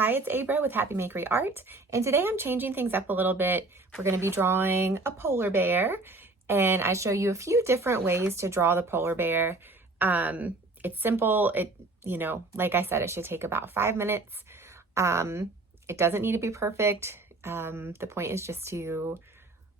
Hi, it's Abra with Happy Makery Art, and today I'm changing things up a little bit. We're going to be drawing a polar bear, and I show you a few different ways to draw the polar bear. It's simple. Like I said, it should take about 5 minutes. It doesn't need to be perfect. The point is just to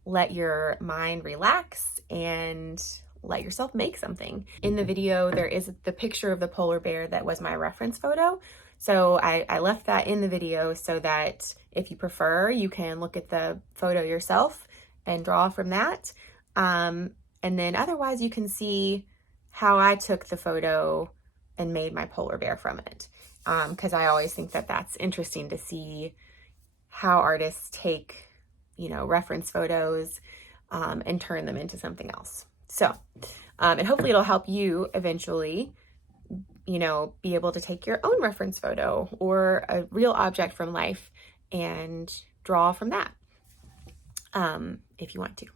let your mind relax and let yourself make something. In the video, there is the picture of the polar bear that was my reference photo. So I left that in the video so that if you prefer, you can look at the photo yourself and draw from that. And then otherwise you can see how I took the photo and made my polar bear from it. Because I always think that that's interesting to see how artists take, reference photos and turn them into something else. So, and hopefully it'll help you eventually be able to take your own reference photo or a real object from life and draw from that, if you want to.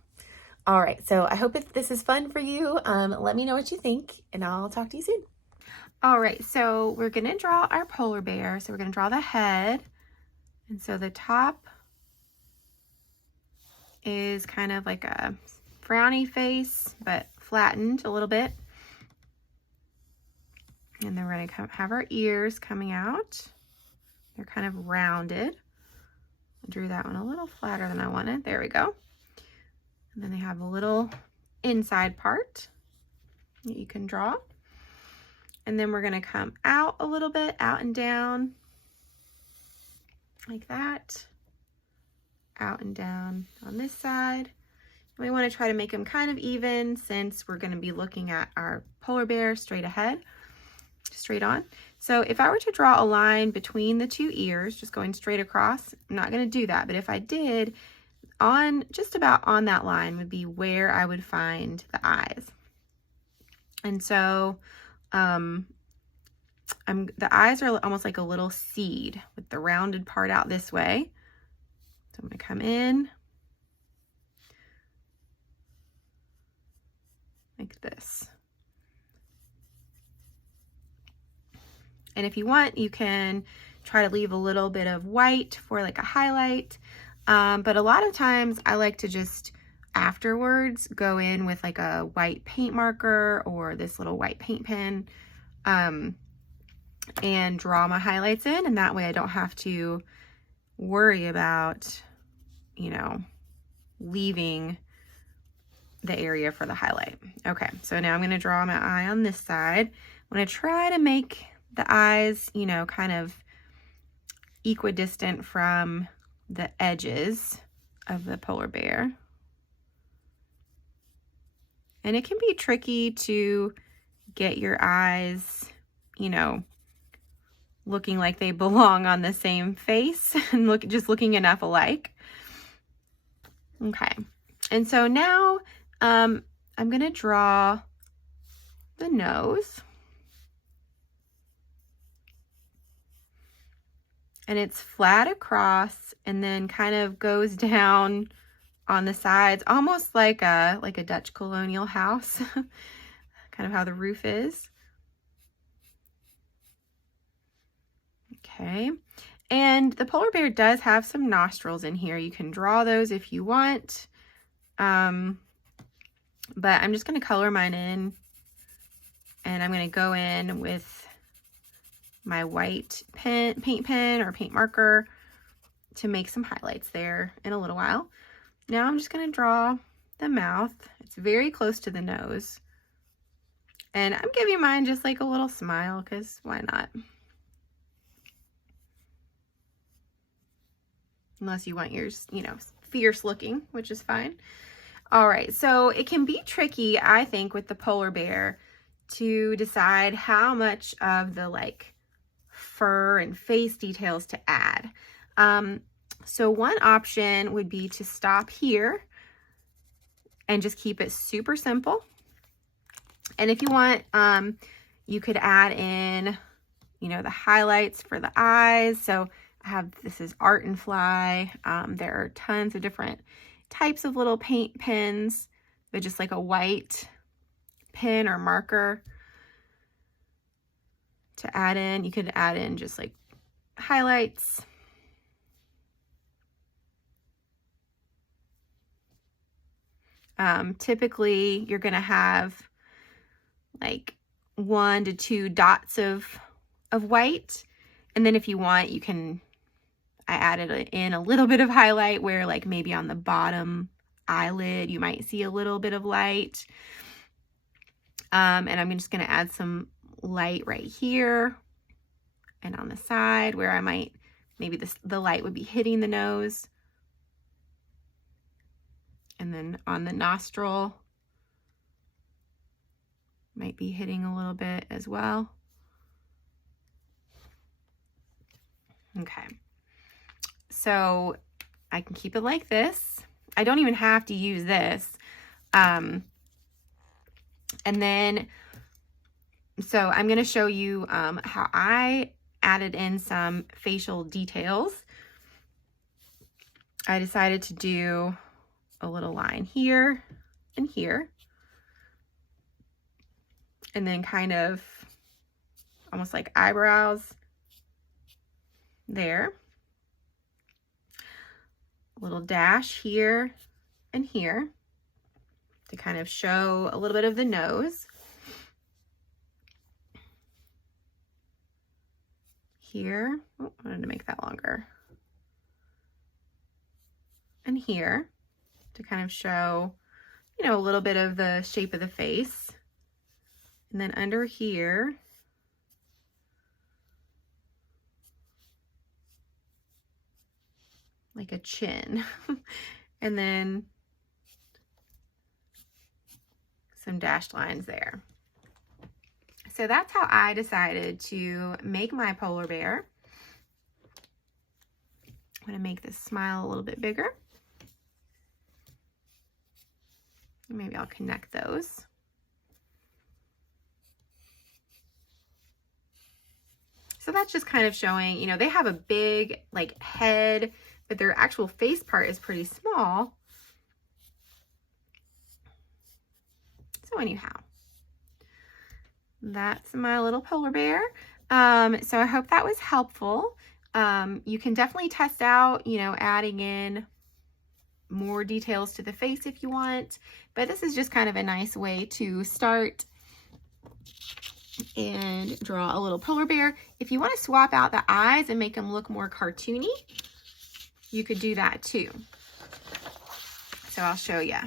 All right, so I hope this is fun for you. Let me know what you think, and I'll talk to you soon. All right, so we're gonna draw our polar bear. So we're gonna draw the head, and so the top is kind of like a frowny face, but flattened a little bit. And then we're going to have our ears coming out. They're kind of rounded. I drew that one a little flatter than I wanted. There we go. And then they have a little inside part that you can draw. And then we're going to come out a little bit, out and down, like that. Out and down on this side. We want to try to make them kind of even since we're going to be looking at our polar bear straight ahead. Straight on. So if I were to draw a line between the two ears, just going straight across, I'm not going to do that, but if I did, just about on that line would be where I would find the eyes. And so the eyes are almost like a little seed with the rounded part out this way. So I'm going to come in like this. And if you want, you can try to leave a little bit of white for like a highlight. But a lot of times I like to just afterwards go in with like a white paint marker or this little white paint pen and draw my highlights in. And that way I don't have to worry about, leaving the area for the highlight. Okay, so now I'm going to draw my eye on this side. I'm going to try to make the eyes, kind of equidistant from the edges of the polar bear. And it can be tricky to get your eyes, looking like they belong on the same face and just looking enough alike. Okay, and so now I'm going to draw the nose. And it's flat across and then kind of goes down on the sides, almost like a Dutch colonial house, kind of how the roof is. Okay, and the polar bear does have some nostrils in here. You can draw those if you want, but I'm just going to color mine in, and I'm going to go in with my white paint pen or paint marker to make some highlights there in a little while. Now I'm just going to draw the mouth. It's very close to the nose. And I'm giving mine just like a little smile because why not? Unless you want yours, fierce looking, which is fine. All right, so it can be tricky, I think, with the polar bear to decide how much of the fur and face details to add. So one option would be to stop here and just keep it super simple. And if you want, you could add in, the highlights for the eyes. So this is Art and Fly. There are tons of different types of little paint pens, but just like a white pen or marker to add in. You could add in just like highlights. Typically you're gonna have like 1 to 2 dots of white, and then if you want, you can, I added in a little bit of highlight where like maybe on the bottom eyelid you might see a little bit of light. And I'm just gonna add some light right here and on the side where I might, maybe the light would be hitting the nose. And then on the nostril, might be hitting a little bit as well. Okay, so I can keep it like this. I don't even have to use this. And then, so I'm gonna show you how I added in some facial details. I decided to do a little line here and here, and then kind of almost like eyebrows there, a little dash here and here to kind of show a little bit of the nose. Here, oh, I wanted to make that longer. And here to kind of show, you know, a little bit of the shape of the face. And then under here, like a chin. And then some dashed lines there. So that's how I decided to make my polar bear. I'm gonna make this smile a little bit bigger. Maybe I'll connect those. So that's just kind of showing, you know, they have a big like head, but their actual face part is pretty small. So anyhow, that's my little polar bear. So I hope that was helpful. You can definitely test out, you know, adding in more details to the face if you want, but this is just kind of a nice way to start and draw a little polar bear. If you want to swap out the eyes and make them look more cartoony, you could do that too. So I'll show you.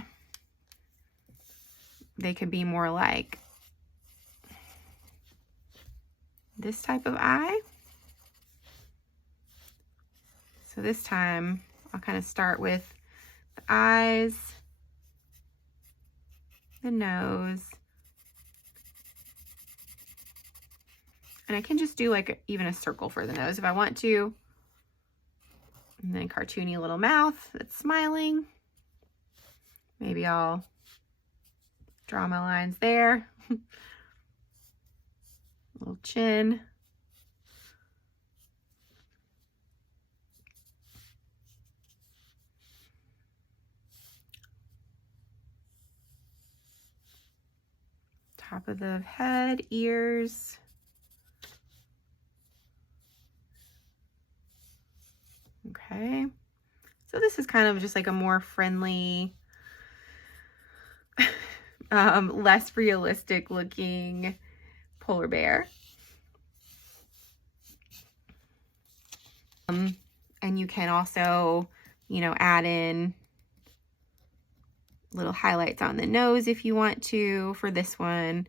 They could be more like this type of eye. So this time I'll kind of start with the eyes, the nose, and I can just do like even a circle for the nose if I want to. And then cartoony little mouth that's smiling. Maybe I'll draw my lines there. Little chin. Top of the head, ears. Okay, so this is kind of just like a more friendly, less realistic looking polar bear. And you can also, you know, add in little highlights on the nose if you want to for this one,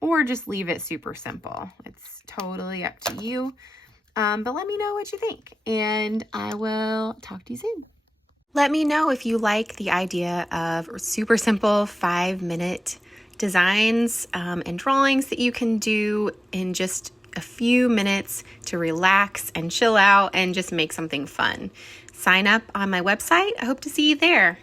or just leave it super simple. It's totally up to you. But let me know what you think, and I will talk to you soon. Let me know if you like the idea of super simple 5-minute designs and drawings that you can do in just a few minutes to relax and chill out and just make something fun. Sign up on my website. I hope to see you there.